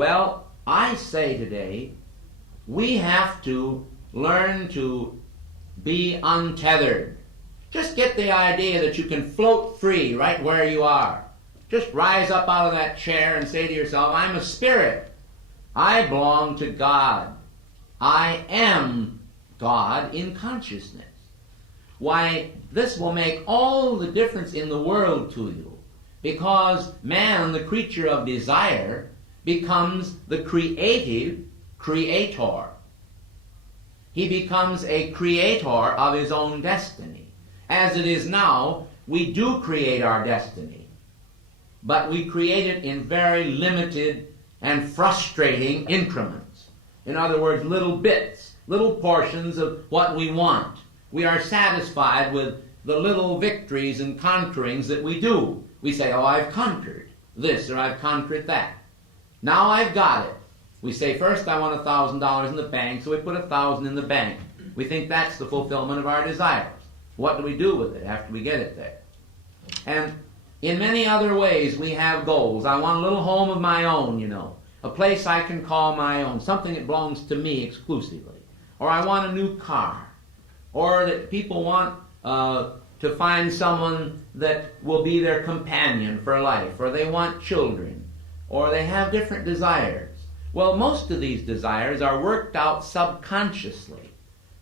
Well, I say today, we have to learn to be untethered. Just get the idea that you can float free right where you are. Just rise up out of that chair and say to yourself, I'm a spirit. I belong to God. I am God in consciousness. Why, this will make all the difference in the world to you, because man, the creature of desire, becomes the creative creator. He becomes a creator of his own destiny. As it is now, we do create our destiny, but we create it in very limited and frustrating increments. In other words, little bits, little portions of what we want. We are satisfied with the little victories and conquerings that we do. We say, oh, I've conquered this or I've conquered that. Now I've got it. We say, first I want $1,000 in the bank, so we put $1,000 in the bank. We think that's the fulfillment of our desires. What do we do with it after we get it there? And in many other ways we have goals. I want a little home of my own, you know, a place I can call my own, something that belongs to me exclusively. Or I want a new car. Or that people want to find someone that will be their companion for life. Or they want children. Or they have different desires. Well, most of these desires are worked out subconsciously.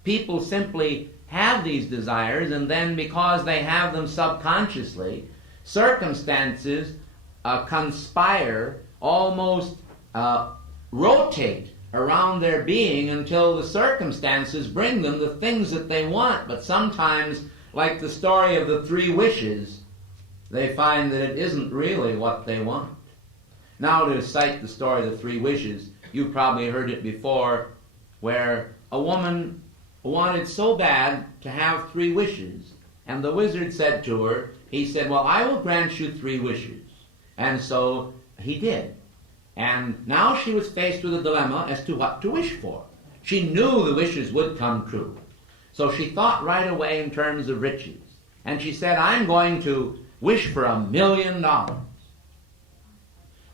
People simply have these desires, and then because they have them subconsciously, circumstances conspire, almost rotate around their being until the circumstances bring them the things that they want. But sometimes, like the story of the 3 wishes, they find that it isn't really what they want. Now, to cite the story of the 3 wishes, you've probably heard it before, where a woman wanted so bad to have 3 wishes, and the wizard said to her, he said, well, I will grant you 3 wishes. And so he did. And now she was faced with a dilemma as to what to wish for. She knew the wishes would come true. So she thought right away in terms of riches. And she said, I'm going to wish for $1 million.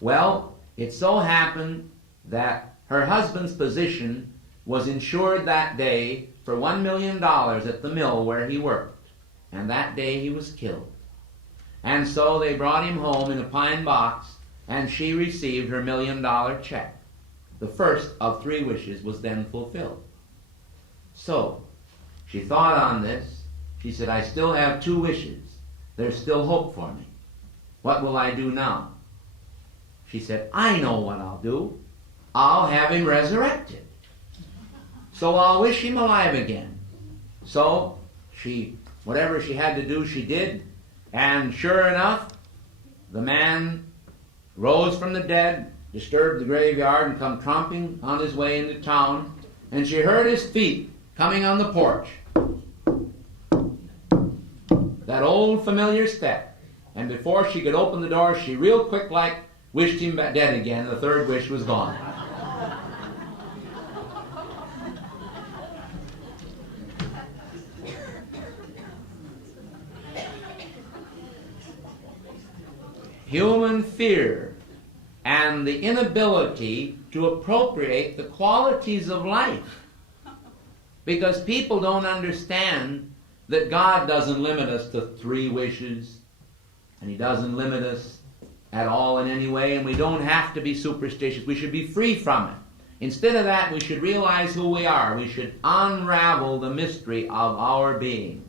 Well, it so happened that her husband's position was insured that day for $1 million at the mill where he worked. And that day he was killed. And so they brought him home in a pine box, and she received her $1 million check. The first of 3 wishes was then fulfilled. So, she thought on this. She said, I still have 2 wishes. There's still hope for me. What will I do now? She said, I know what I'll do. I'll have him resurrected. So I'll wish him alive again. So whatever she had to do, she did. And sure enough, the man rose from the dead, disturbed the graveyard, and come tromping on his way into town. And she heard his feet coming on the porch. That old familiar step. And before she could open the door, she real quick like wished him dead again. The 3rd wish was gone. Human fear and the inability to appropriate the qualities of life. Because people don't understand that God doesn't limit us to 3 wishes, and He doesn't limit us at all in any way, and we don't have to be superstitious. We should be free from it. Instead of that, we should realize who we are. We should unravel the mystery of our being.